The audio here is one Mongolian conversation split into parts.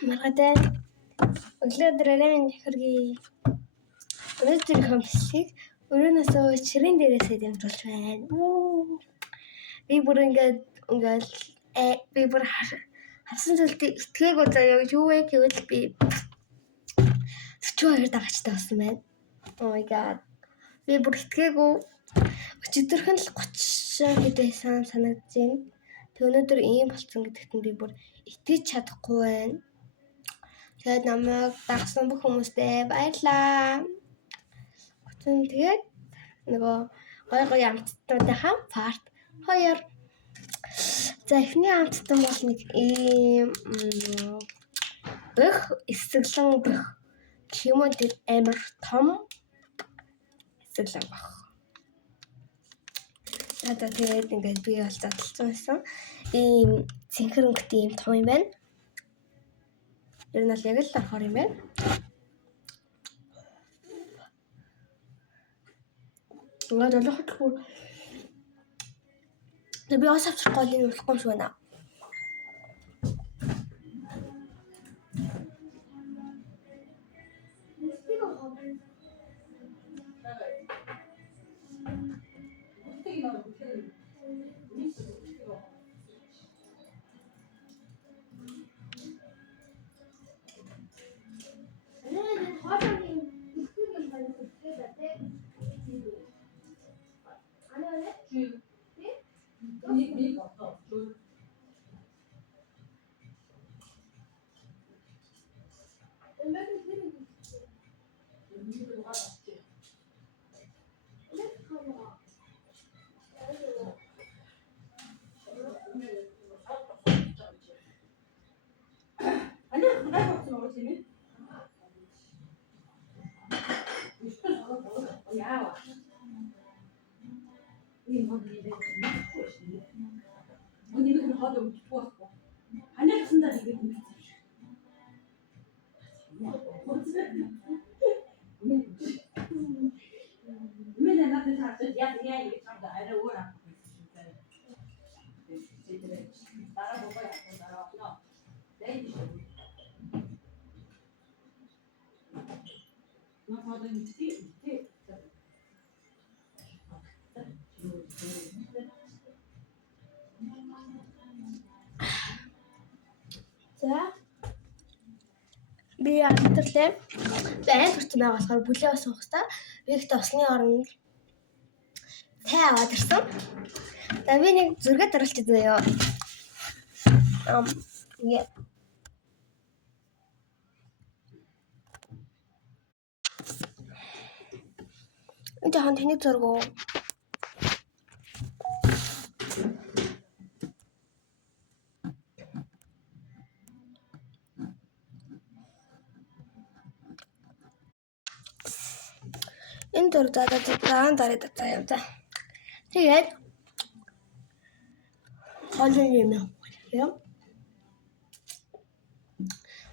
Маргатай өглөөдрөө минь хөргий. Өнөөдөр хөмсгийг өрөөнөөс чирэн дээрээсээ дамжуулж байна. Би бүр ингээд би бүр харсан зүйлтэй итгээгүй заяа юу вэ гэвэл би 42 дагагчтай болсон байна. Oh my god. Би бүр итгээгүй өчигдөрхөн л 30 хэд байсан санагдаж байна. Тэг өнөөдөр ийм болсон гэдэгт би бүр итгэж чадахгүй байна. Тэгээд намайг дагсан бүх хүмүүстээ баярлалаа. Тэгээд нөгөө гой амттайхаа part 2. За эхний амттан бол нэг ийм бөх эсэглэн бөх гэх юм уу тэр амар том эсэглэн бөх. Тэгээд ингээд би бол задлсан байсан. Ийм цэнхэр өнгөтэй ийм том юм байна. Тэр нь бол яг л орхор юм байна. Ингээд олохтгүй. Би ус авчихгүй л болохгүй юм шиг байна. За би амтэрлээ байн төрсөн байгаа болохоор бүлээ бас уух хэрэгтэй. Би ихтэй усны оронд цай аваад ирсэн. За би нэг зураг оруулчих заяа. Энд хаан таны зураг уу? Энэ зураг дараа юм за. Тэгээд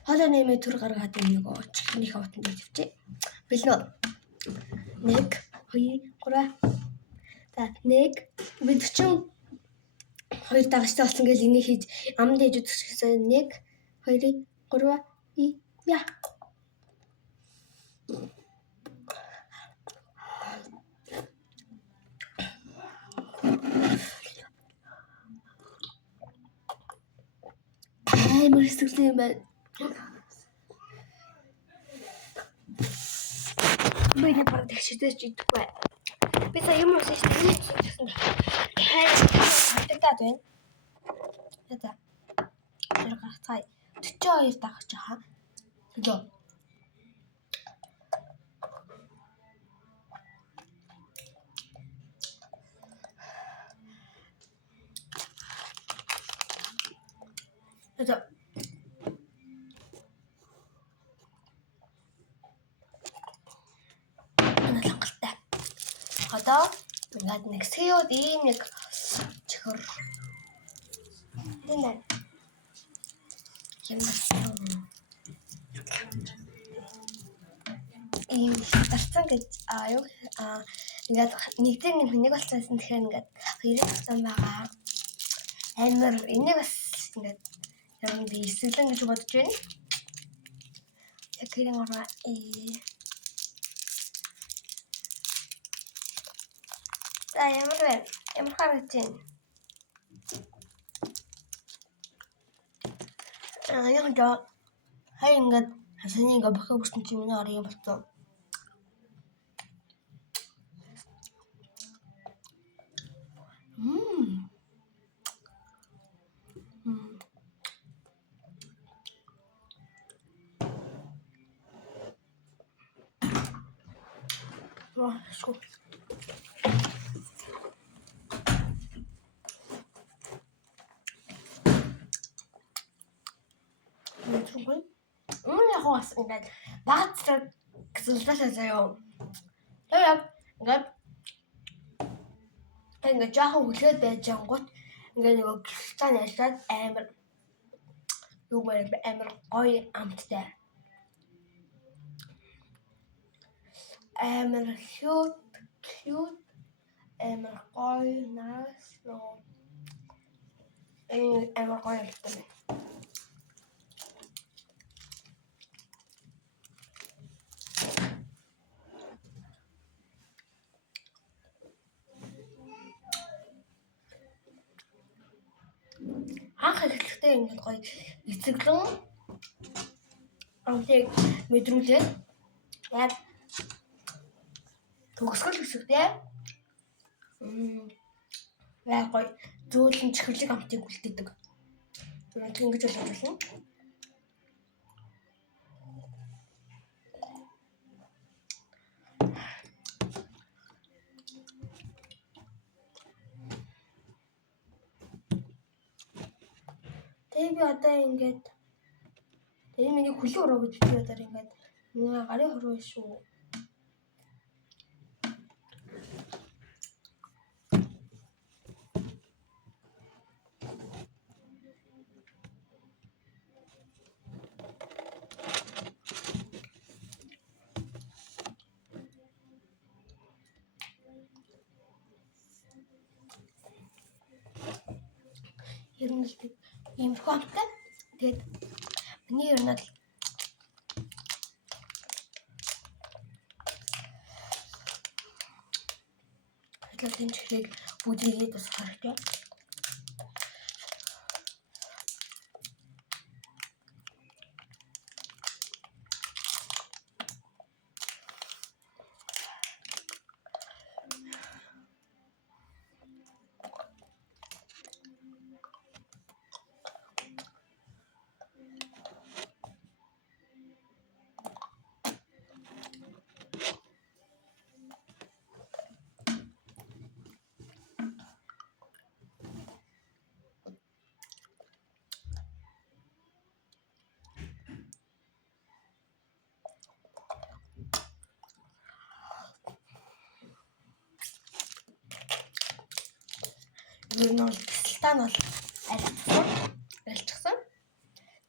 хоолны нэмээ төр гаргаад нөгөө чихнийхээ утанд тавьчих. Бэлнэ. 1 2 3. За 1 би 42 дагагчтай болсон гэж энийг хийж амд ээж үзчихсэн. 1 2 3 я. Мөрсөглөө юм байна. Би нэг баг тэгштэй ч идэхгүй. Би сая юм уусаж тэгсэн. Хайтагдаад байна. За. Тэр гацай 42 дагагч хаа. Лөө. За. Одоо ингээд нэг сэйод ийм нэг чихэр энэ ийм тарцсан гэж ингээд нэгдэр нэг хүнийг болчихсон тэгэхээр ингээд хоёрын тарцсан байгаа. Амар энийг бас ингээд яг би эсэглэн гэж бодож байна. яг хэрэг ороо. За ямар вэ? Ямар харагдаж байна? Яг жоо хай ингээд хасны ингээд бохоо бүрсэн чи миний орё болцоо. Шгүй. Мэдгүй. Яг хаас ингээд баацраг гэсэлтээ заяа. Тэр яг ингээд жоохон хүлээд байж ангууд ингээд нөгөө гэрэлцээ ажиллаад амар юу мээр амар гоё амттай. Амар cute амар гоё nice нөө амар гоё амттай. Анх эхлэхдээ ингээд гоё эцэглэн амтыг мэдрүүлээд яг төгсгөл хэсэгтээ яг гоё зөөлөн чихэрлэг амтыг үлдээдэг. Тэгэж болж байна. Тэгээ би одоо ингээд тэгээ миний хүлэн ураа гэж би одоо ингээд миний гарын хорвоо шүү. Ер нь л иймэрхүү амттай. Тэгээд миний ер нь л хэлэлтийн чихрийг бүдийгээд бас харагдав. Ер нь бол бэлтаа нь бол арилчихсан.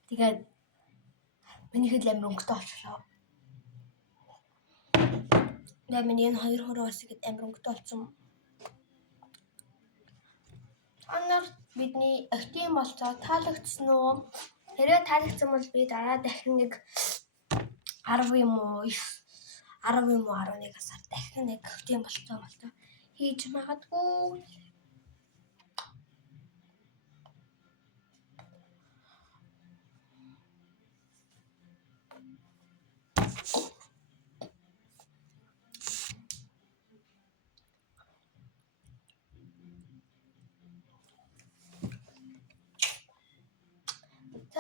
Тэгээд миний хэд амар өнгөтэй болчихлоо. Тэгээд миний энэ хоёр хөрөөс ихэд амар өнгөтэй болсон. Анаар бидний актив болцоо таалагдсан уу? Хэрэг таалагдсан бол би дараа дахин нэг 10 юм уу 11 сар дахин нэг актив болцоо хийж магадгүй.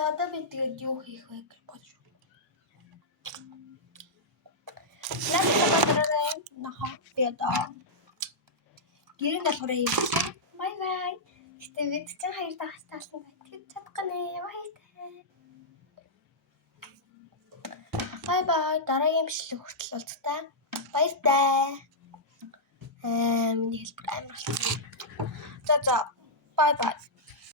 За одоо би тэгээд юу хийх вэ гэж бодож байна. Гэрийн даалгавраа хийсэн. Бай бай. Гэтэ бид чинь хоёр дахь таасан тэгж чадахгүй нэ. Баяртай. Бай бай. Дараагийн бичлэг хүртэл уулзтаа. Баяртай. Миний хэлбэр амар болсон. За бай бай.